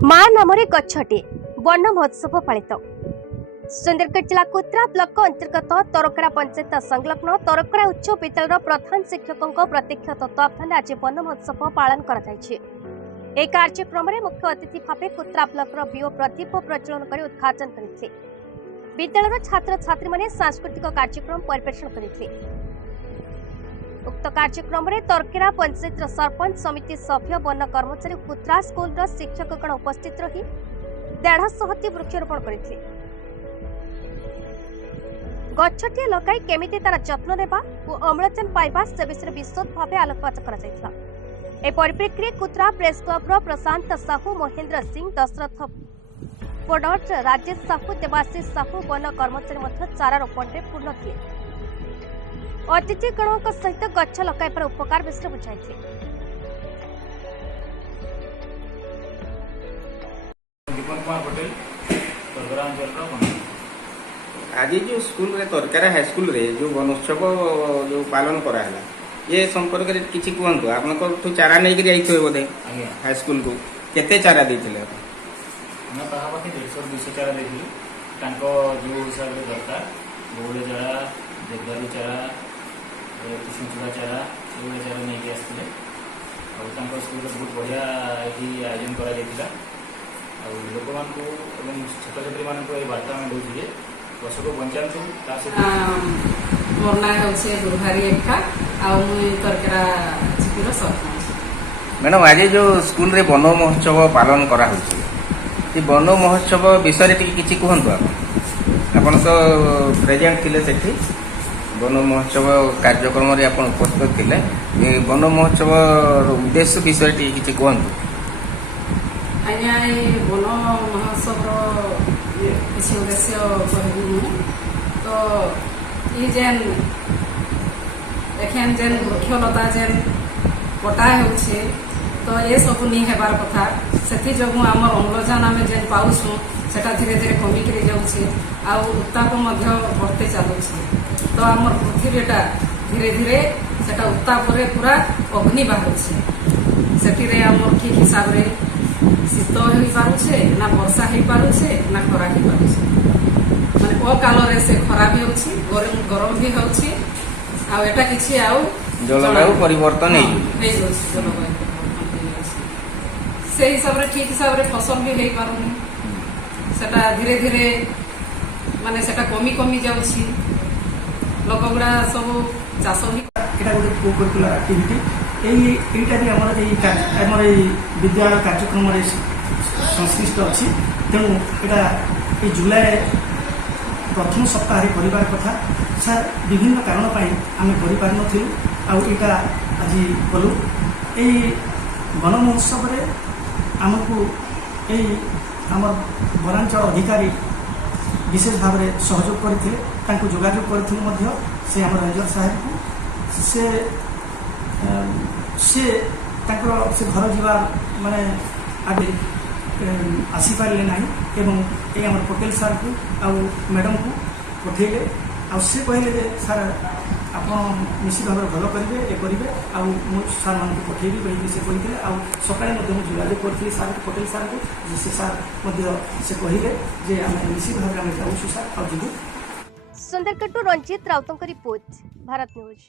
मां नामरे गछटे वन महोत्सव पालित सुंदरगढ़ जिला कुत्रा ब्लॉक अंतर्गत तरकरा पंचायत संलग्न तरकरा उच्च विद्यालय प्रधान शिक्षकों प्रत्यक्ष तत्वावधान आज वन महोत्सव पालन कर कार्यक्रम में मुख्य अतिथि भाव कुत्रा ब्लॉक बीओ प्रदीप प्रज्वलन कर उद्घाटन करते विद्यालय छात्र छात्री माने सांस्कृतिक कार्यक्रम परिवेषण करते। उक्त कार्यक्रम में तरकेरा पंचायत सरपंच समिति सभ्य वन कर्मचारी कुत्रा स्कूल शिक्षकगण उपस्थित रही 150 वृक्षारोपण करते। गछटिए लगाई केमिति तार जत्न नेबा और अम्लजान पाइबा से विषय विशद भाव आलोकपात करा परिप्रेक्षी कुत्रा प्रेस क्लब प्रशांत साहू महेंद्र सिंह दशरथ पोडट राजेश साहू देवाशीष साहू वन कर्मचारी चारा रोपण में पूर्ण थे। अतिथिगणों सहित गछ लगाइबार उपकार विषय बुझाई। आज जो स्कूल रे तरकारा हाई स्कूल रे जो वनोत्सव जो पालन करा है ये संपर्क में किसी कहतु आप चारा नहीं जाइए बोधे हाई स्कूल को केते चारा देते पाखापाखि 150-200 चारा देती जो हिसाब से दरकार बौड़ चारा देवदारू चारा कृष्णचूड़ा चारा से चारा नहीं आसते स्कूल बहुत बढ़िया ये आयोजन कर लोक मान छात्र छात्री मान बार्ता आम दूसरे वर्ष को बचातु मोर ना हूँ दुर्भारी एका तरकेरा जीपीर सरपंच। मैडम आज जो स्कूल रे वन महोत्सव पालन करा वन महोत्सव विषय किसी कहतु आप तो प्रेजेंट थिले सेठी वन महोत्सव कार्यक्रम रे आप उपस्थित थिले वन महोत्सव उद्देश्य विषय किसी कहतु। आज्ञा वन महोत्सव किसी उद्देश्य कहबी तो ये जेन एखेन जेन वृक्षलता जेन कटा होउछे तो ये सब नहीं हेबार कथा से जो आम अम्लजान आम जेन पाऊँ सेटा धीरे धीरे कमिक जाऊे उत्ताप बढ़ते चलुचे तो आम पृथ्वीटा धीरे धीरे सेटा उत्ताप पूरा अग्नि बाहर से आम ठीक हिसाब से शीत हो पारुछे ना वर्षा हो पारुछे ना खरा हो पारुछे माने अकाल से खरा भी होछि गरम भी होछि आटा किछि जलवायु परिवर्तन से हिसाब से ठीक हिसाब से फसल भी हो पारुनी सेटा धीरे धीरे माने सेटा कमी कमी जाउछि लोक गुड़ा सब चाष भी এটা গোটে কোকরিকুলার আক্টিভিটি এইটা भी আমার এই বিদ্যালয় কার্যক্রমে সংশ্লিষ্ট অছি তেমন এটা এই জুলাই প্রথম সপ্তাহে করিবার কথা স্যার বিভিন্ন কারণ পাই আমি করিপার নথিলু আইটা আজি কলু এই বন মহোৎসবরে আমকু এই আমার বনাঞ্চল অধিকারী বিশেষ ভাবে সহযোগ করে তাঁকু যোগাযোগ করে সে আমার রেঞ্জর সাহেব से से से घर जीवा माने आगे आसी पारे ना एवं ये आम पटेल सार को आ मैडम को पठेले से कहले सार आप निश्चित भाव भल करेंगे ये करेंगे सार मान पठेबी कहीं से कहते सकाଳେ जोगाजोग करी सार पटेल सार को से सार से कहले आम निश्चित भाव में जाऊँ सार आ जीवु। सुंदरगढ़ रंजीत राउतों की रिपोर्ट भारत न्यूज।